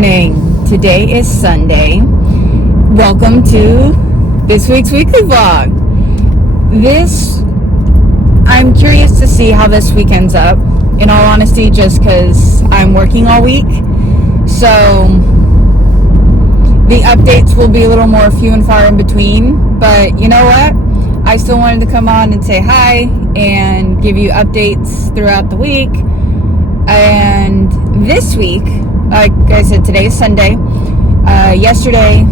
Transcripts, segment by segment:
morning. Today is Sunday. Welcome to this week's weekly vlog. I'm curious to see how this week ends up, in all honesty, just because I'm working all week. So the updates will be a little more few and far in between, but you know what? I still wanted to come on and say hi and give you updates throughout the week. And this week, like I said, today is Sunday. Yesterday,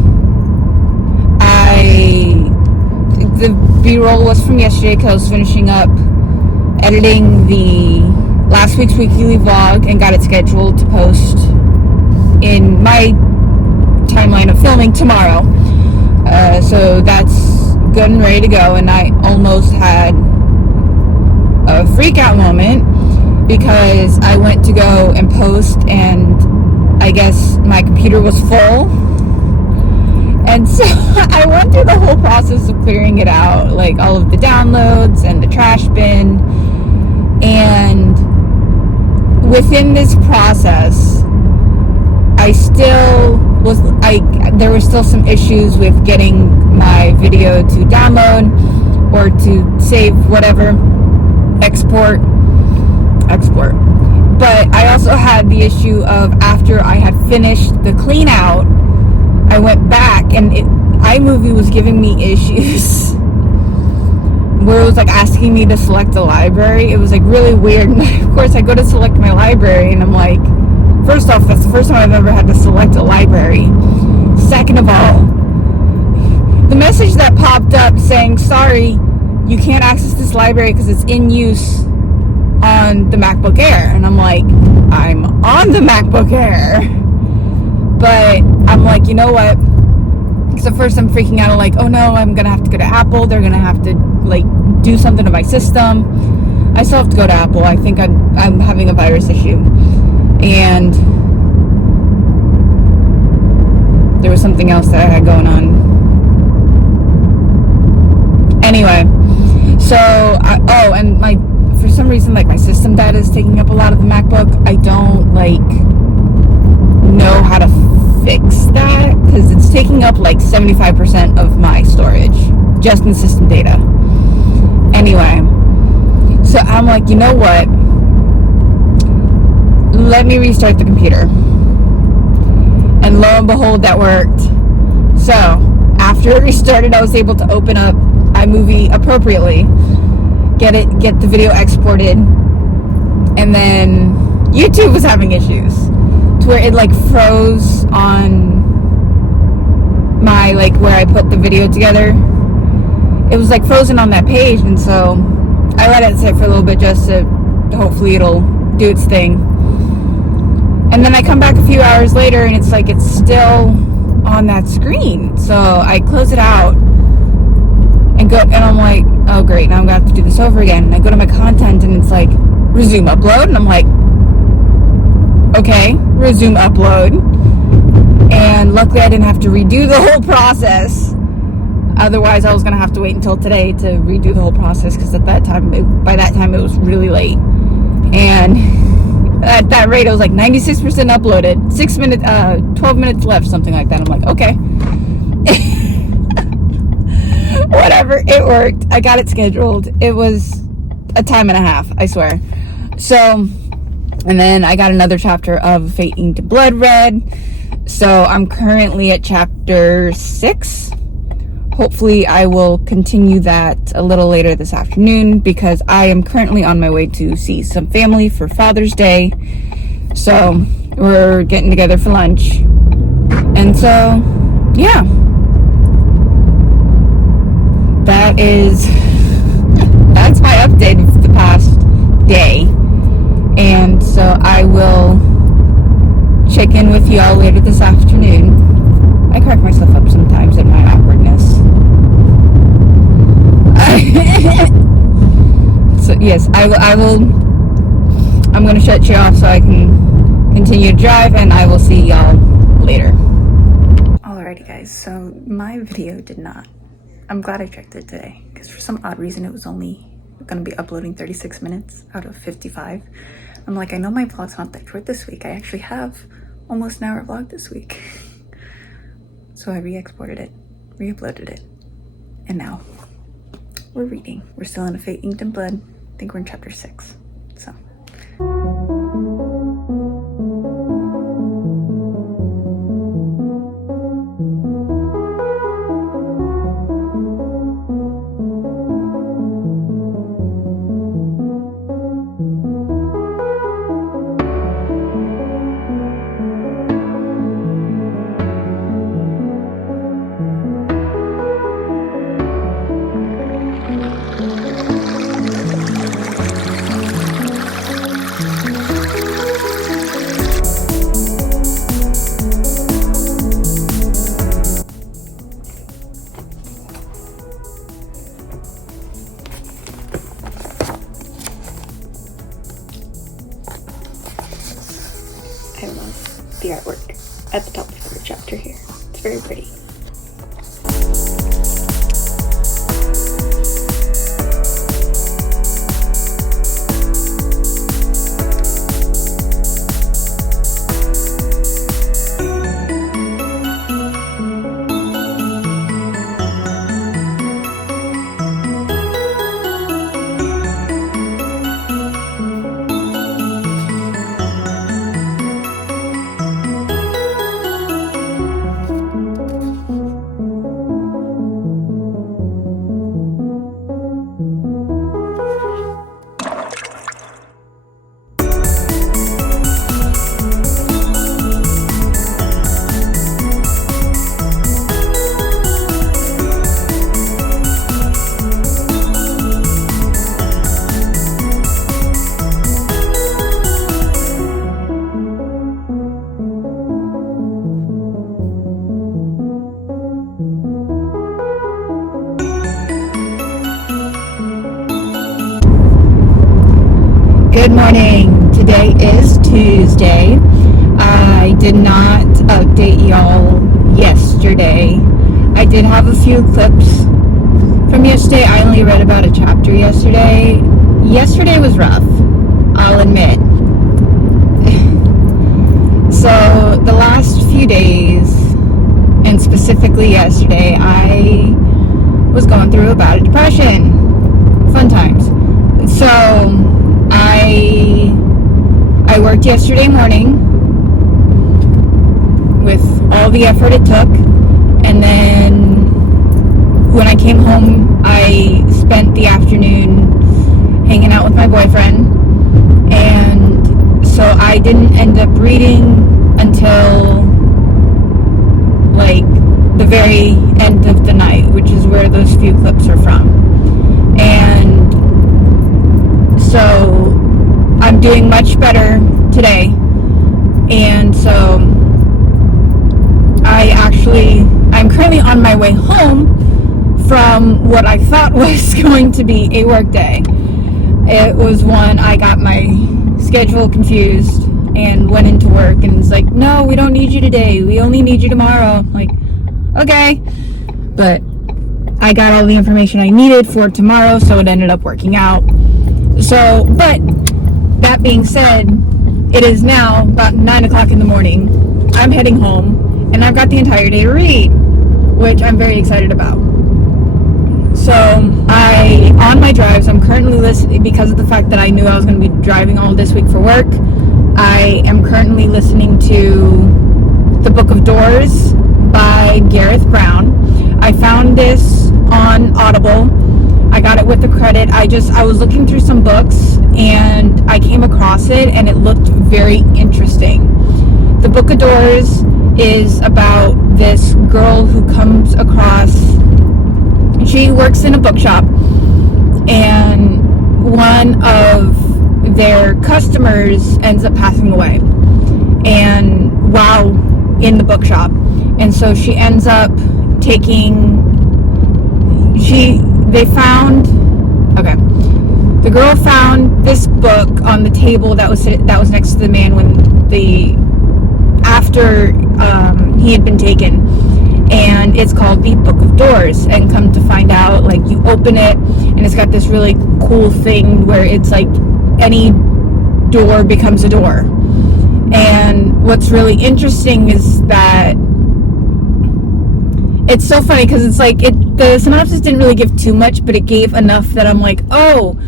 the B-roll was from yesterday because I was finishing up editing the last week's weekly vlog and got it scheduled to post in my timeline of filming tomorrow. So that's good and ready to go, and I almost had a freak out moment because I went to go and post and I guess my computer was full, and so I went through the whole process of clearing it out, like all of the downloads and the trash bin, and within this process there were still some issues with getting my video to download or to save, whatever, export. But I also had the issue of, after I had finished the clean out, I went back and iMovie was giving me issues where it was like asking me to select a library. It was like really weird, and of course I go to select my library and I'm like, first off, that's the first time I've ever had to select a library. Second of all, the message that popped up saying, sorry, you can't access this library because it's in use on the MacBook Air. And I'm like, I'm on the MacBook Air. But I'm like, you know what? Because at first I'm freaking out, like, oh no, I'm going to have to go to Apple. They're going to have to, like, do something to my system. I still have to go to Apple. I think I'm having a virus issue. And there was something else that I had going on. Anyway, so for some reason, like, my system data is taking up a lot of the MacBook. I don't know how to fix that because it's taking up like 75% of my storage just in system data. Anyway, so I'm like, you know what? Let me restart the computer. And lo and behold, that worked. So after it restarted, I was able to open up iMovie appropriately, get the video exported, and then YouTube was having issues to where it like froze on my, like, where I put the video together. It was like frozen on that page, and so I let it sit for a little bit just to hopefully it'll do its thing. And then I come back a few hours later and it's like it's still on that screen. So I close it out and I'm like, oh great, now I'm gonna have to do this over again. And I go to my content and it's like, resume upload, and I'm like, okay, resume upload. And luckily I didn't have to redo the whole process. Otherwise I was gonna have to wait until today to redo the whole process, because by that time it was really late. And at that rate, it was like 96% uploaded, 12 minutes left, something like that. I'm like, okay. Whatever, it worked. I got it scheduled. It was a time and a half, I swear. So, and then I got another chapter of Fading to Blood read. So I'm currently at chapter 6. Hopefully I will continue that a little later this afternoon, because I am currently on my way to see some family for Father's Day. So we're getting together for lunch. And so, yeah. That's my update of the past day. And so I will check in with y'all later this afternoon. I crack myself up sometimes at my awkwardness. So yes, I will. I'm gonna shut you off so I can continue to drive, and I will see y'all later. Alrighty guys, so my video did not. I'm glad I checked it today, because for some odd reason it was only gonna be uploading 36 minutes out of 55. I'm like, I know my vlog's not that short this week. I actually have almost an hour vlog this week. So I re-exported it, re-uploaded it, and now we're reading. We're still in A Fate Inked in Blood. I think we're in chapter 6, so. I love the artwork at the top of the chapter here. It's very pretty. Good morning. Today is Tuesday. I did not update y'all yesterday. I did have a few clips from yesterday. I only read about a chapter yesterday. Yesterday was rough, I'll admit. So the last few days, and specifically yesterday, I was going through a bout of depression. Fun times. So I worked yesterday morning with all the effort it took, and then when I came home, I spent the afternoon hanging out with my boyfriend, and so I didn't end up reading until like the very end of the night, which is where those few clips are from. And so I'm doing much better today, and so I'm currently on my way home from what I thought was going to be a work day. It was one I got my schedule confused and went into work, and it's like, no, we don't need you today, we only need you tomorrow. I'm like, okay, but I got all the information I needed for tomorrow, so it ended up working out. So, but that being said, it is now about 9 o'clock in the morning. I'm heading home, and I've got the entire day to read, which I'm very excited about. So, on my drives, I'm currently listening, because of the fact that I knew I was going to be driving all this week for work, I am currently listening to The Book of Doors by Gareth Brown. I found this on Audible. I got it with the credit. I was looking through some books and I came across it, and it looked very interesting. The Book of Doors is about this girl who comes across, she works in a bookshop, and one of their customers ends up passing away, and while in the bookshop, and so she ends up the girl found this book on the table that was next to the man after he had been taken, and it's called The Book of Doors. And come to find out, like, you open it and it's got this really cool thing where it's like any door becomes a door, And what's really interesting is that it's so funny because it's like the synopsis didn't really give too much, but it gave enough that I'm like, oh,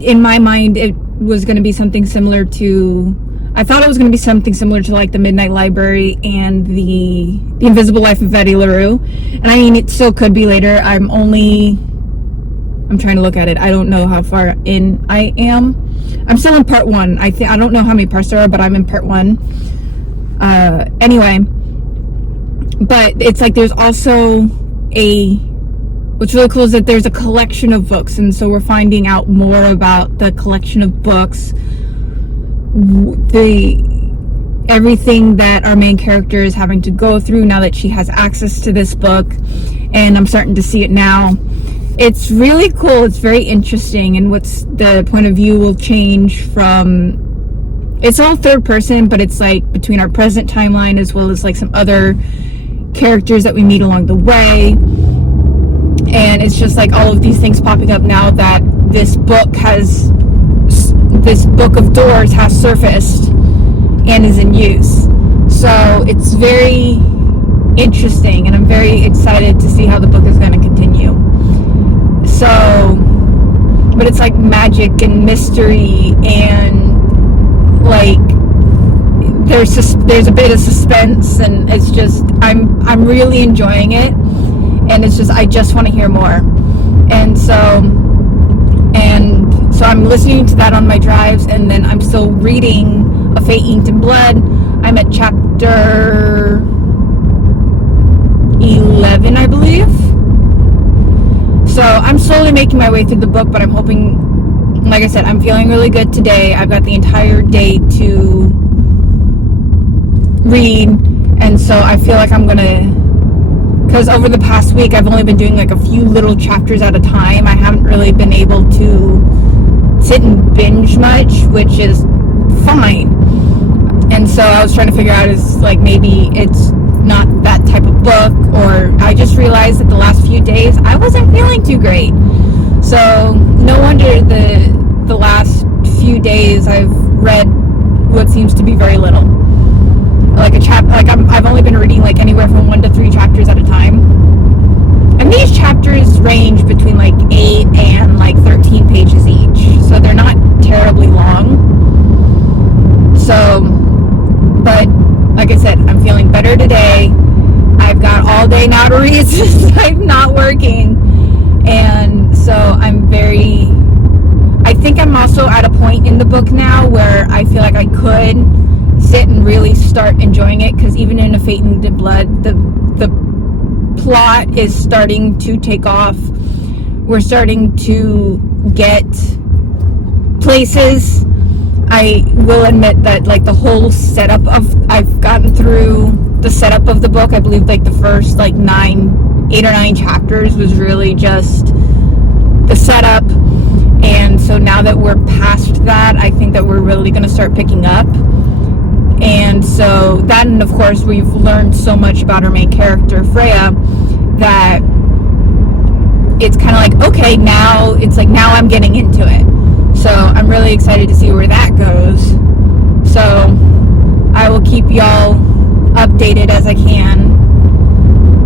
in my mind it was going to be something similar to, I thought it was going to be something similar to like The Midnight Library and the Invisible Life of Betty LaRue. And I mean, it still could be later. I'm trying to look at it. I don't know how far in I am. I'm still in part 1. I don't know how many parts there are, but I'm in part 1. Anyway, but it's like there's also what's really cool is that there's a collection of books, and so we're finding out more about the collection of books, everything that our main character is having to go through now that she has access to this book, and I'm starting to see it now. It's really cool. It's very interesting, and the point of view will change from, it's all third person, but it's like between our present timeline as well as like some other characters that we meet along the way. And it's just like all of these things popping up now that this book of doors has surfaced and is in use. So it's very interesting, and I'm very excited to see how the book is going to continue. So, but it's like magic and mystery, and like there's a bit of suspense, and it's just I'm really enjoying it, and it's just I just want to hear more. And so I'm listening to that on my drives, and then I'm still reading A Fate Inked in Blood. I'm at chapter 11, I believe. So I'm slowly making my way through the book, but I'm hoping, like I said, I'm feeling really good today. I've got the entire day to read, and so I feel like I'm gonna, because over the past week I've only been doing like a few little chapters at a time. I haven't really been able to sit and binge much, which is fine. And so I was trying to figure out, is like maybe it's not that type of book, or I just realized that the last few days I wasn't feeling too great. So no wonder the last few days I've read what seems to be very little. Like I've only been reading like anywhere from 1 to 3 chapters at a time. And these chapters range between like 8 and like 13 pages each. So they're not terribly long. So, but like I said, I'm feeling better today. I've got all day now to read since I'm not working. And so I think I'm also at a point in the book now where I feel like I could sit and really start enjoying it, because even in A Fate Inked in Blood, the plot is starting to take off. We're starting to get places. I will admit that like the whole setup I've gotten through the setup of the book. I believe like the first like 8 or 9 chapters was really just the setup. And so now that we're past that, I think that we're really going to start picking up. And so that, and of course we've learned so much about our main character, Freida, that it's kind of like, okay, now it's like, now I'm getting into it. So I'm really excited to see where that goes. So I will keep y'all updated as I can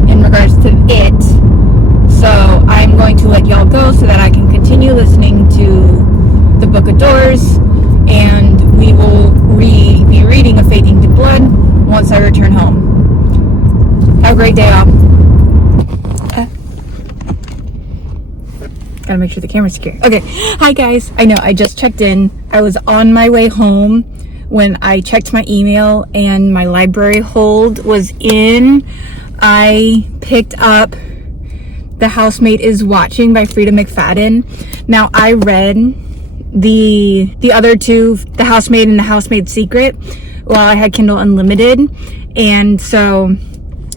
in regards to it. So I'm going to let y'all go so that I can continue listening to the Book of Doors, and we will be reading A Fate Inked in Blood once I return home. Have a great day, all. Gotta make sure the camera's secure. Okay, hi guys. I know I just checked in. I was on my way home when I checked my email and my library hold was in. I picked up The Housemaid is Watching by Freida McFadden. Now I read the other two, The Housemaid and The Housemaid's Secret, while I had Kindle Unlimited, and so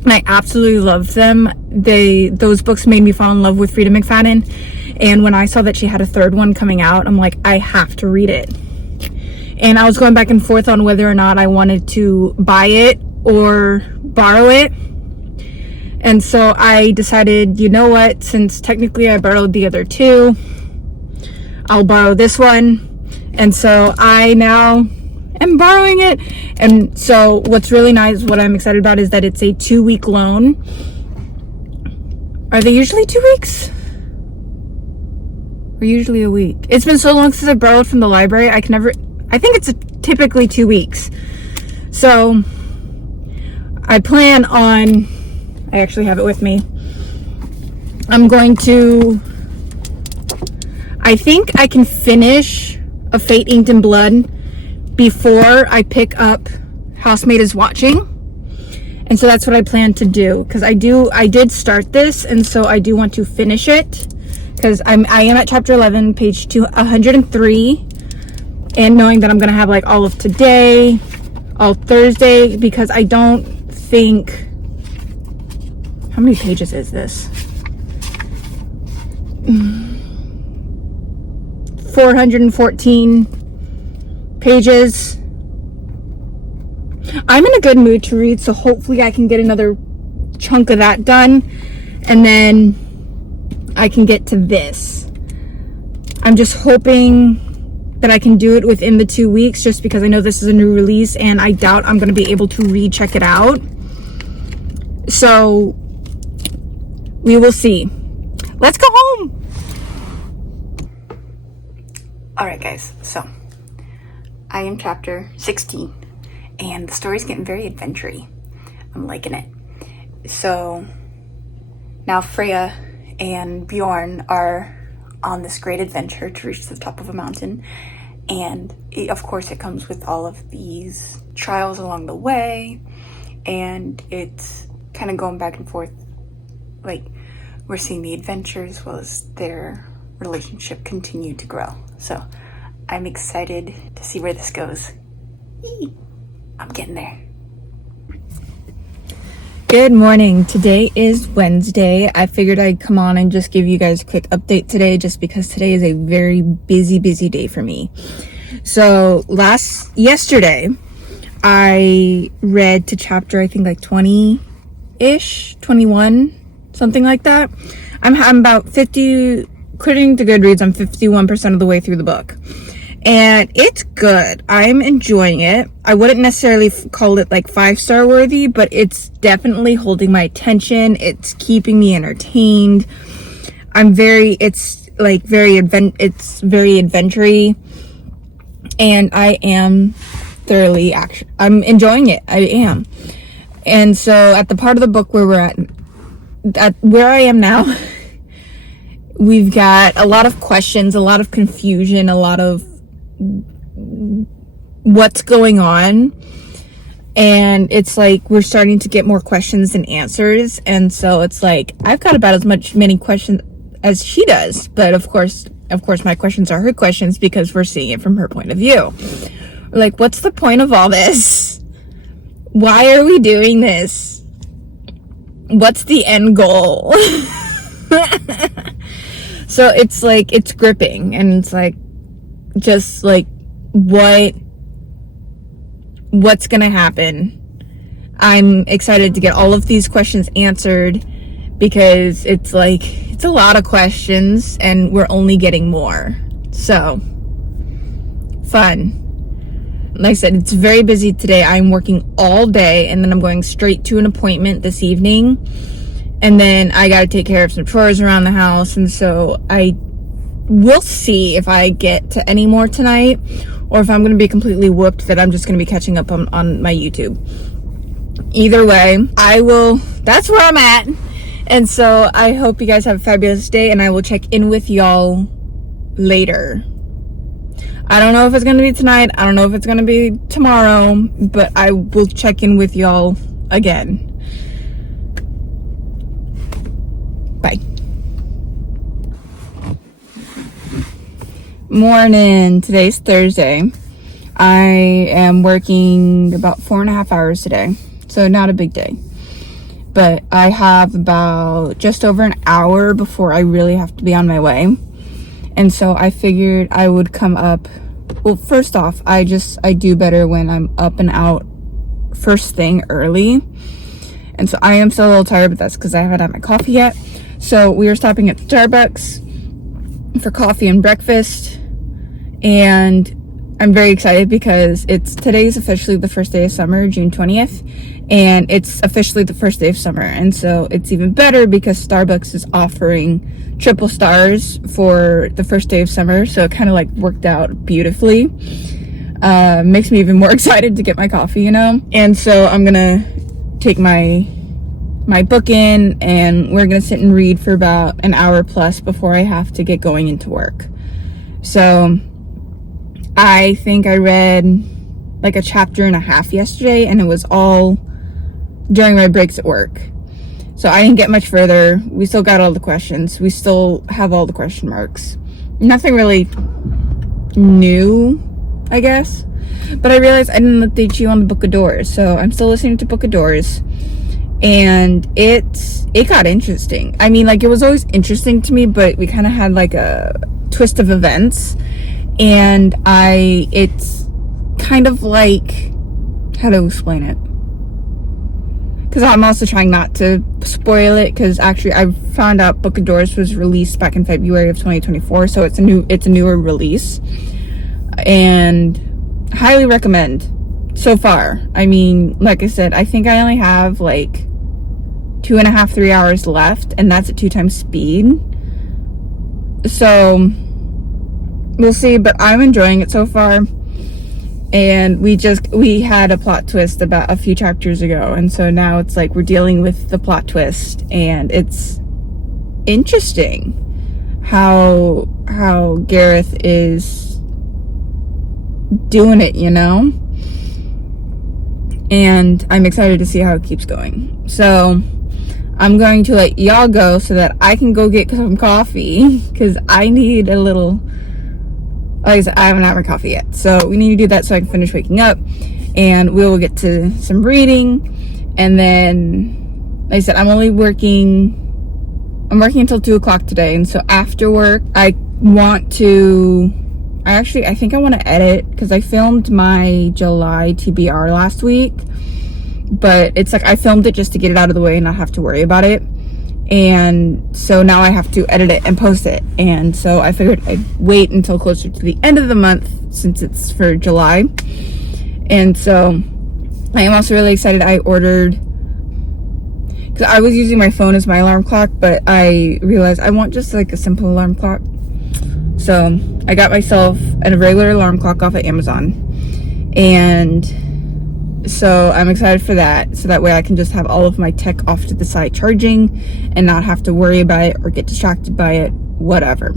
I absolutely loved them. Those books made me fall in love with Freida McFadden, and when I saw that she had a third one coming out, I'm like, I have to read it. And I was going back and forth on whether or not I wanted to buy it or borrow it. And so I decided, you know what, since technically I borrowed the other two, I'll borrow this one. And so I now am borrowing it. And so what's really nice, what I'm excited about, is that it's a 2-week loan. Are they usually 2 weeks? Or usually a week? It's been so long since I borrowed from the library, I think it's typically 2 weeks. So I plan on, I actually have it with me. I think I can finish A Fate Inked in Blood before I pick up Housemaid is Watching. And so that's what I plan to do, because I did start this, and so I do want to finish it, because I am at chapter 11, page 103, and knowing that I'm going to have like all of today, all Thursday, because I don't think, how many pages is this? 414 pages. I'm in a good mood to read, so hopefully I can get another chunk of that done, and then I can get to this. I'm just hoping that I can do it within the 2 weeks, just because I know this is a new release and I doubt I'm going to be able to recheck it out. So we will see. Let's go home. Alright guys, so I am chapter 16 and the story's getting very adventure-y. I'm liking it. So now Freya and Bjorn are on this great adventure to reach the top of a mountain, and of course it comes with all of these trials along the way, and it's kind of going back and forth. Like, we're seeing the adventure as well as their relationship continue to grow. So I'm excited to see where this goes. Yee. I'm getting there. Good morning. Today is Wednesday. I figured I'd come on and just give you guys a quick update today, just because today is a very busy day for me. So yesterday I read to chapter, I think like 20-ish, 21, something like that. I'm about 50, according to Goodreads, I'm 51% of the way through the book. And it's good. I'm enjoying it. I wouldn't necessarily call it like 5-star worthy, but it's definitely holding my attention. It's keeping me entertained. It's very adventure-y. And I am thoroughly I'm enjoying it. I am. And so at the part of the book where we're at where I am now, we've got a lot of questions, a lot of confusion, a lot of what's going on, and it's like we're starting to get more questions than answers. And so it's like I've got about as many questions as she does, but of course my questions are her questions, because we're seeing it from her point of view. We're like, what's the point of all this? Why are we doing this? What's the end goal? So it's like, it's gripping, and it's like, just like, what's gonna happen? I'm excited to get all of these questions answered, because it's like, it's a lot of questions and we're only getting more. So fun. Like I said, it's very busy today. I'm working all day, and then I'm going straight to an appointment this evening, and then I got to take care of some chores around the house. And so we'll see if I get to any more tonight, or if I'm going to be completely whooped that I'm just going to be catching up on my YouTube. Either way, that's where I'm at. And so I hope you guys have a fabulous day, and I will check in with y'all later. I don't know if it's going to be tonight. I don't know if it's going to be tomorrow, but I will check in with y'all again. Bye. Morning. Today's Thursday. I am working about 4.5 hours today, so not a big day. But I have about just over an hour before I really have to be on my way. And so I figured I would come up. Well, first off, I do better when I'm up and out first thing early. And so I am still a little tired, but that's because I haven't had my coffee yet. So we are stopping at Starbucks for coffee and breakfast. And I'm very excited because today's officially the first day of summer, June 20th, and it's officially the first day of summer. And so it's even better because Starbucks is offering triple stars for the first day of summer. So it kind of like worked out beautifully. Makes me even more excited to get my coffee, you know? And so I'm gonna take my book in, and we're gonna sit and read for about an hour plus before I have to get going into work. So I think I read like a chapter and a half yesterday, and it was all during my breaks at work. So I didn't get much further. We still got all the questions. We still have all the question marks. Nothing really new, I guess. But I realized I didn't update you on the Book of Doors. So I'm still listening to Book of Doors. And it got interesting. I mean, like, it was always interesting to me, but we kind of had like a twist of events. And it's kind of like, how to explain it? Because I'm also trying not to spoil it, because actually I found out Book of Doors was released back in February of 2024, so it's a newer release, and highly recommend so far. I mean, like I said, I think I only have like 2.5, 3 hours left, and that's at 2x speed. So we'll see, but I'm enjoying it so far. And we had a plot twist about a few chapters ago, and so now it's like we're dealing with the plot twist, and it's interesting how Gareth is doing it, you know? And I'm excited to see how it keeps going. So I'm going to let y'all go so that I can go get some coffee, because I need a little... Like I said, I haven't had my coffee yet, so we need to do that so I can finish waking up, and we will get to some reading. And then, like I said, I'm working until 2 o'clock today, and so after work I think I want to edit, because I filmed my July TBR last week, but it's like I filmed it just to get it out of the way and not have to worry about it. And so now I have to edit it and post it, and so I figured I'd wait until closer to the end of the month since it's for July. And so I am also really excited. I ordered, because I was using my phone as my alarm clock, but I realized I want just like a simple alarm clock, so I got myself a regular alarm clock off of Amazon. And so I'm excited for that, so that way I can just have all of my tech off to the side charging and not have to worry about it or get distracted by it, whatever.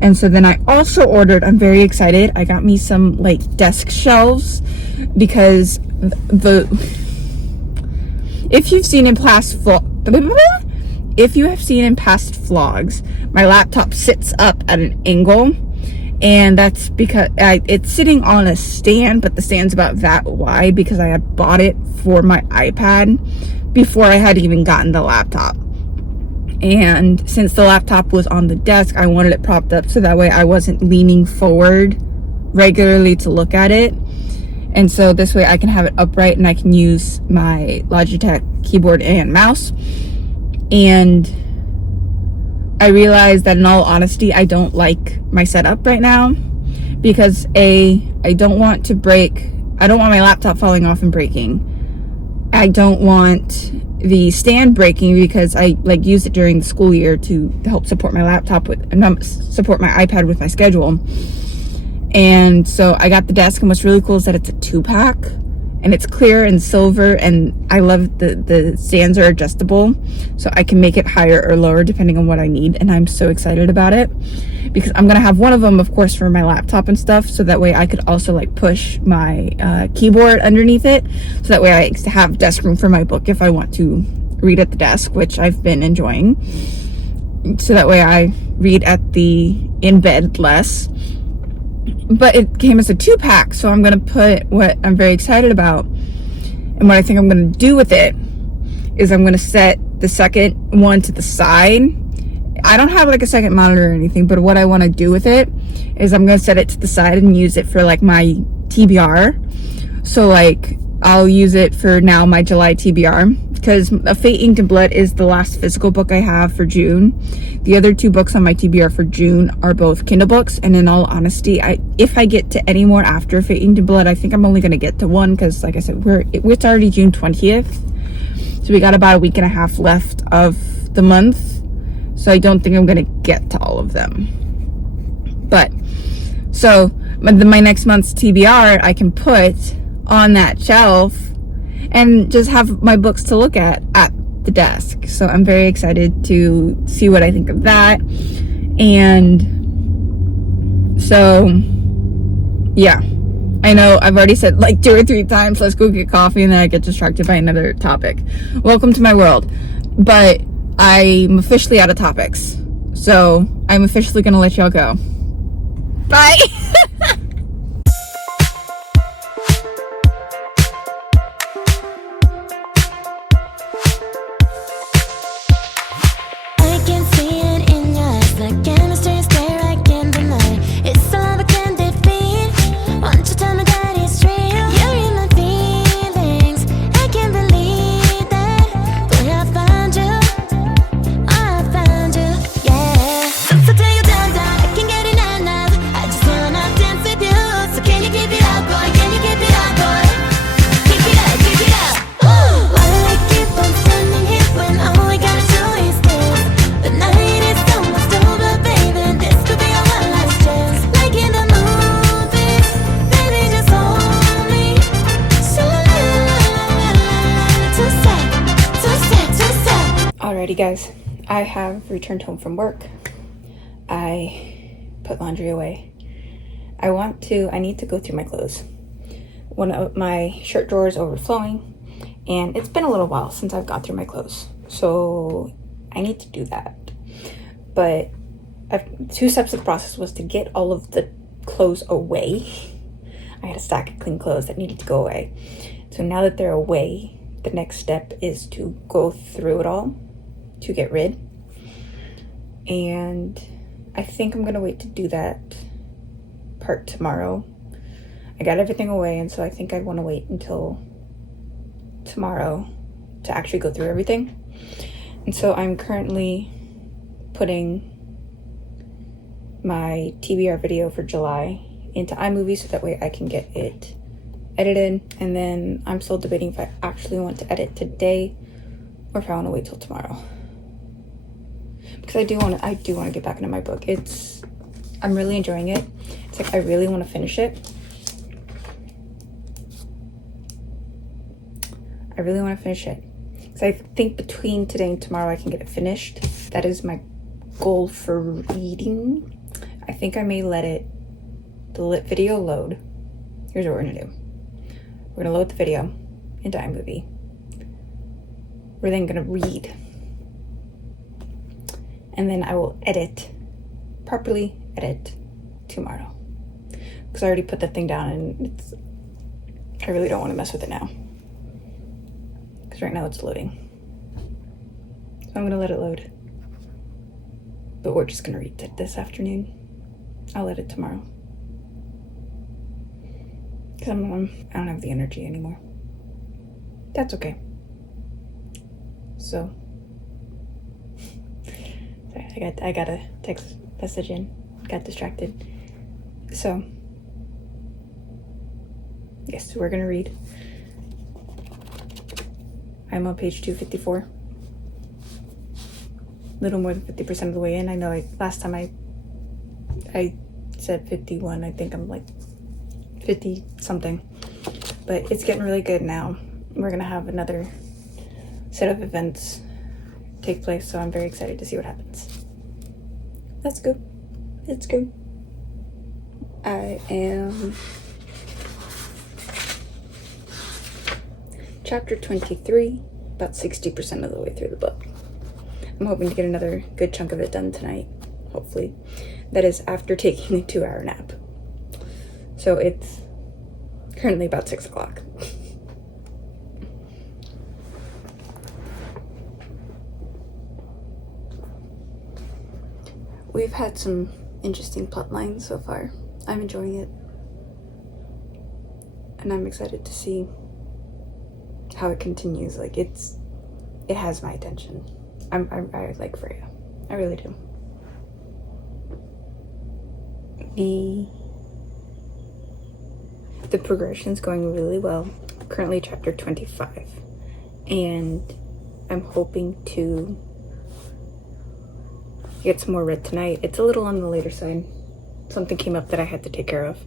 And so then I also ordered, I'm very excited, I got me some like desk shelves, because if you have seen in past vlogs, my laptop sits up at an angle. And that's because it's sitting on a stand, but the stand's about that wide because I had bought it for my iPad before I had even gotten the laptop. And since the laptop was on the desk, I wanted it propped up so that way I wasn't leaning forward regularly to look at it. And so this way I can have it upright and I can use my Logitech keyboard and mouse. And I realized that in all honesty, I don't like my setup right now, because I don't want my laptop falling off and breaking. I don't want the stand breaking, because I like used it during the school year to help support my laptop support my iPad with my schedule. And so I got the desk, and what's really cool is that it's a 2-pack, and it's clear and silver, and I love the stands are adjustable, so I can make it higher or lower depending on what I need. And I'm so excited about it, because I'm gonna have one of them, of course, for my laptop and stuff, so that way I could also like push my keyboard underneath it, so that way I have desk room for my book if I want to read at the desk, which I've been enjoying, so that way I read in bed less. But it came as a 2-pack, so I'm gonna put what I'm very excited about, and what I think I'm gonna do with it is I'm gonna set the second one to the side. I don't have like a second monitor or anything, but what I want to do with it is I'm gonna set it to the side and use it for like my TBR. So like I'll use it for now my July TBR, because A Fate Inked in Blood is the last physical book I have for June. The other 2 books on my TBR for June are both Kindle books, and in all honesty, if I get to any more after Fate Inked in Blood, I think I'm only going to get to 1, because like I said, it's already June 20th, so we got about a week and a half left of the month, so I don't think I'm going to get to all of them. But so my next month's TBR I can put on that shelf and just have my books to look at the desk. So I'm very excited to see what I think of that. And so yeah, I know I've already said like 2 or 3 times, let's go get coffee, and then I get distracted by another topic. Welcome to my world. But I'm officially out of topics, so I'm officially gonna let y'all go. Bye. Alrighty guys, I have returned home from work. I put laundry away. I need to go through my clothes. One of my shirt drawer is overflowing, and it's been a little while since I've gone through my clothes, so I need to do that. But 2 steps of the process was to get all of the clothes away. I had a stack of clean clothes that needed to go away. So now that they're away, the next step is to go through it all to get rid. And I think I'm gonna wait to do that part tomorrow. I got everything away, and so I think I want to wait until tomorrow to actually go through everything. And so I'm currently putting my TBR video for July into iMovie so that way I can get it edited. And then I'm still debating if I actually want to edit today or if I want to wait till tomorrow, because I do want to get back into my book. I'm really enjoying it. It's like I really want to finish it. Because I think between today and tomorrow I can get it finished. That is my goal for reading. I think I may let the video load. Here's what we're gonna do. We're gonna load the video into iMovie. We're then gonna read. And then I will properly edit tomorrow. Because I already put the thing down, and I really don't want to mess with it now. Because right now it's loading. So I'm gonna let it load. But we're just gonna read it this afternoon. I'll edit tomorrow. Because I don't have the energy anymore. That's okay. So, sorry, I got a text message in. Got distracted. So, yes, we're gonna read. I'm on page 254. A little more than 50% of the way in. I know last time I said 51. I think I'm like 50 something. But it's getting really good now. We're gonna have another set of events take place, so I'm very excited to see what happens. Let's go. I am chapter 23, about 60% of the way through the book. I'm hoping to get another good chunk of it done tonight, hopefully. That is after taking a 2-hour nap. So it's currently about 6 o'clock. We've had some interesting plot lines so far. I'm enjoying it. And I'm excited to see how it continues. Like, it's it has my attention. I like Freida. I really do. The progression's going really well. Currently chapter 25. And I'm hoping to get some more read tonight. It's a little on the later side. Something came up that I had to take care of.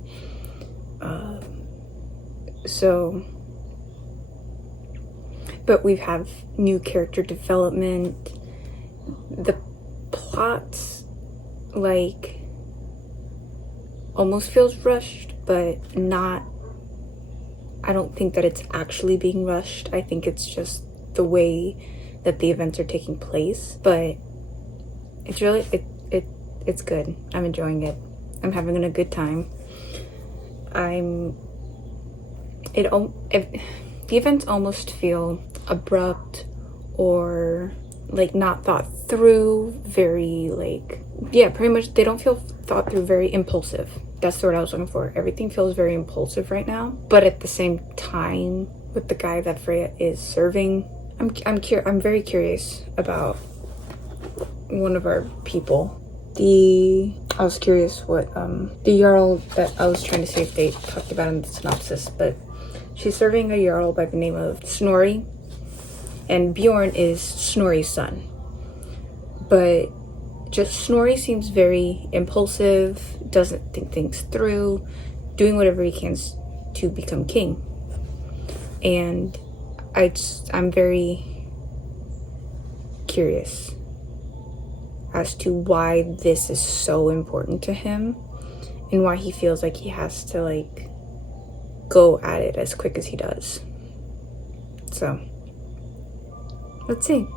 But we have new character development. The plot, like, almost feels rushed, but not. I don't think that it's actually being rushed. I think it's just the way that the events are taking place. But it's really, it's good. I'm enjoying it. I'm having a good time. The events almost feel abrupt or like not thought through, very like, yeah, pretty much they don't feel thought through, very impulsive. That's the word I was looking for. Everything feels very impulsive right now, but at the same time, with the guy that Freya is serving, I'm very curious about one of our people. I was curious what the Jarl that I was trying to see if they talked about in the synopsis, but she's serving a Jarl by the name of Snorri, and Bjorn is Snorri's son. But just Snorri seems very impulsive, doesn't think things through, doing whatever he can to become king. And I'm very curious as to why this is so important to him and why he feels like he has to like go at it as quick as he does. So let's see.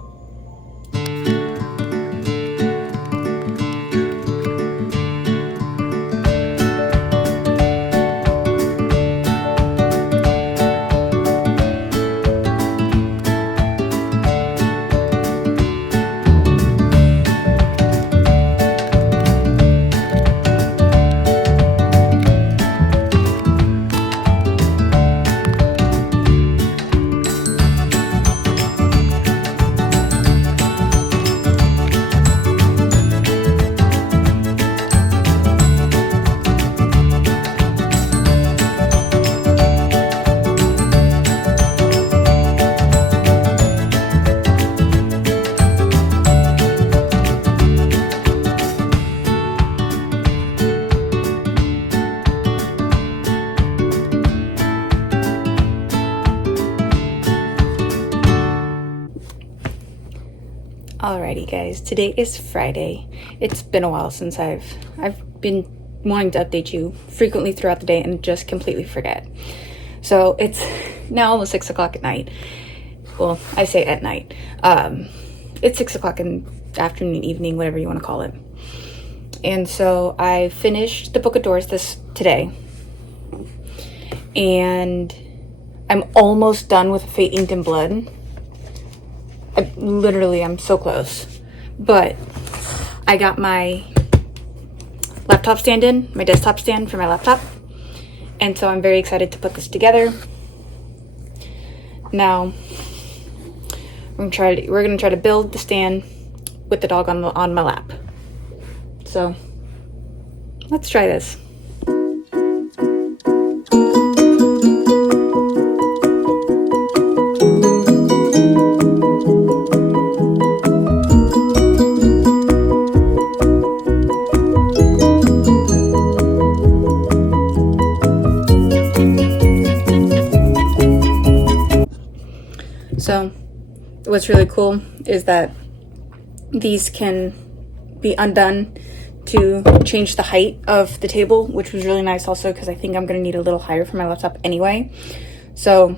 Alrighty guys, today is Friday. It's been a while since I've been wanting to update you frequently throughout the day and just completely forget. So it's now almost 6 o'clock at night. Well, I say at night. It's 6 o'clock in the afternoon, evening, whatever you want to call it. And so I finished the Book of Doors today. And I'm almost done with Fate Inked in Blood. I'm so close. But I got my laptop stand in, my desktop stand for my laptop. And so I'm very excited to put this together. Now, we're gonna try to build the stand with the dog on my lap. So, let's try this. So what's really cool is that these can be undone to change the height of the table, which was really nice also because I think I'm going to need a little higher for my laptop anyway. So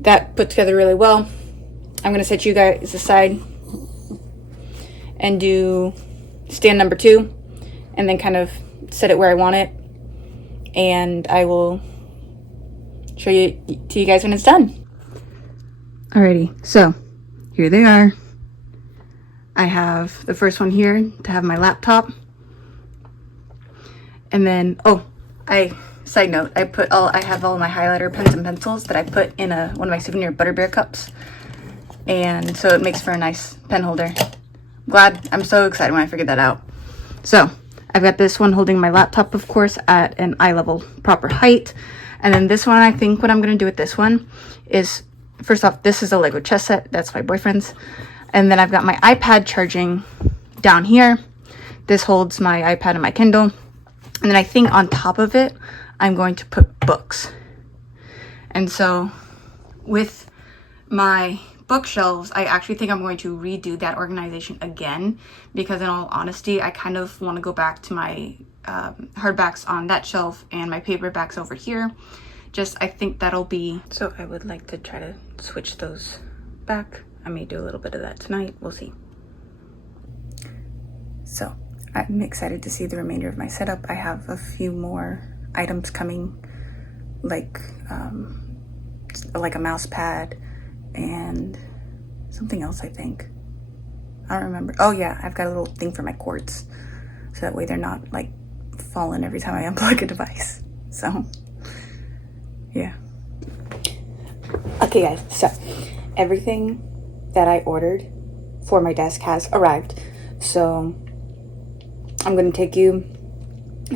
that put together really well. I'm going to set you guys aside and do stand number 2 and then kind of set it where I want it. And I will show you to you guys when it's done. Alrighty, so here they are. I have the first one here to have my laptop. And then, side note, I have all my highlighter pens and pencils that I put in one of my souvenir Butterbeer cups. and so it makes for a nice pen holder. I'm so excited when I figured that out. So I've got this one holding my laptop, of course, at an eye level proper height. And then this one, I think what I'm going to do with this one is, first off, this is a Lego chess set. That's my boyfriend's. And then I've got my iPad charging down here. This holds my iPad and my Kindle. And then I think on top of it, I'm going to put books. And so with my bookshelves, I actually think I'm going to redo that organization again, because in all honesty, I kind of want to go back to my hardbacks on that shelf and my paperbacks over here. I think that'll be, so I would like to try to switch those back. I may do a little bit of that tonight, we'll see. So I'm excited to see the remainder of my setup. I have a few more items coming, like a mouse pad and something else, I think. I don't remember. Oh yeah, I've got a little thing for my cords, so that way they're not like falling every time I unplug a device. So yeah. Okay guys, so everything that I ordered for my desk has arrived. So I'm going to take you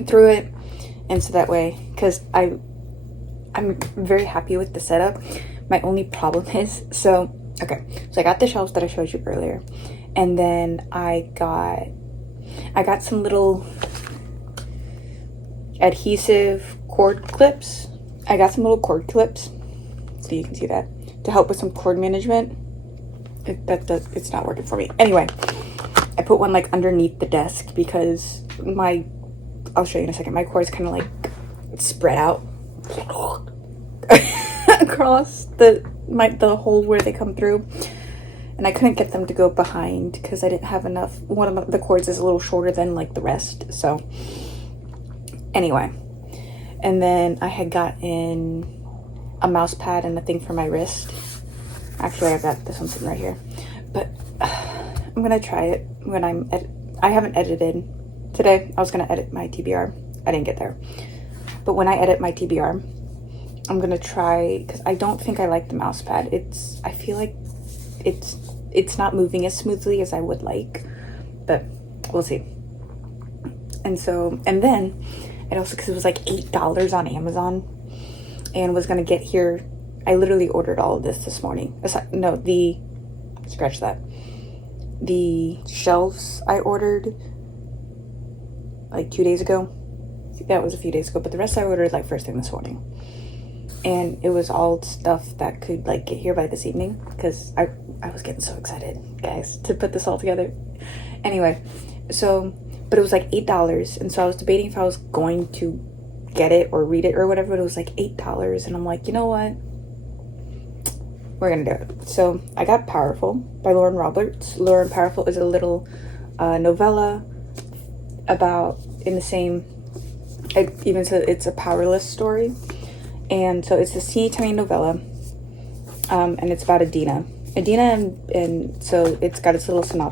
through it, and so that way, because I'm very happy with the setup. My only problem is, so I got the shelves that I showed you earlier, and then I got some little adhesive cord clips. I got some little cord clips, so you can see that, to help with some cord management. It's not working for me. Anyway, I put one like underneath the desk because I'll show you in a second, my cord's kind of like spread out across the hole where they come through, and I couldn't get them to go behind because I didn't have enough. One of the cords is a little shorter than like the rest. So anyway, and then I had gotten a mouse pad and a thing for my wrist. Actually, I've got this one sitting right here, but I'm gonna try it when I haven't edited today. I was gonna edit my TBR. I didn't get there, but when I edit my TBR, I'm gonna try, because I don't think I like the mouse pad. I feel like it's not moving as smoothly as I would like, but we'll see. And then it also, because it was like $8 on Amazon and was gonna get here. I literally ordered all of this morning. No, scratch that. The shelves I ordered like 2 days ago. That was a few days ago, but the rest I ordered like first thing this morning. And it was all stuff that could like get here by this evening, because I was getting so excited, guys, to put this all together. Anyway, but it was like $8, and so I was debating if I was going to get it or read it or whatever, but it was like $8, and I'm like, you know what? We're gonna do it. So I got Powerful by Lauren Roberts. Lauren Powerful is a little novella about, in the same, even so it's a powerless story. And so it's this teeny tiny novella, and it's about Adina, and so it's got its little